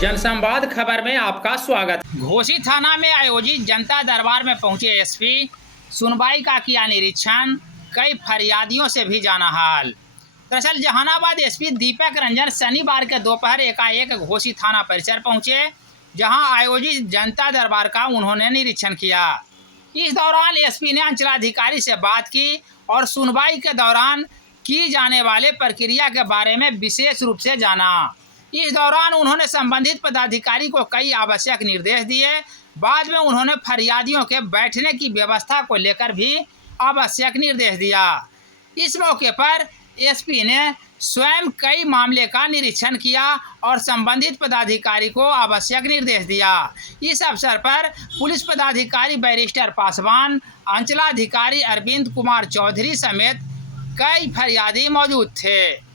जनसंवाद खबर में आपका स्वागत। घोसी थाना में आयोजित जनता दरबार में पहुंचे एसपी, सुनवाई का किया निरीक्षण, कई फरियादियों से भी जाना हाल। दरअसल जहानाबाद एसपी दीपक रंजन शनिवार के दोपहर एकाएक घोसी थाना परिसर पहुंचे, जहां आयोजित जनता दरबार का उन्होंने निरीक्षण किया। इस दौरान एसपी ने अंचलाधिकारी से बात की और सुनवाई के दौरान की जाने वाले प्रक्रिया के बारे में विशेष रूप से जाना। इस दौरान उन्होंने संबंधित पदाधिकारी को कई आवश्यक निर्देश दिए। बाद में उन्होंने फरियादियों के बैठने की व्यवस्था को लेकर भी आवश्यक निर्देश दिया। इस मौके पर एसपी ने स्वयं कई मामले का निरीक्षण किया और संबंधित पदाधिकारी को आवश्यक निर्देश दिया। इस अवसर पर पुलिस पदाधिकारी बैरिस्टर पासवान, अंचलाधिकारी अरविंद कुमार चौधरी समेत कई फरियादी मौजूद थे।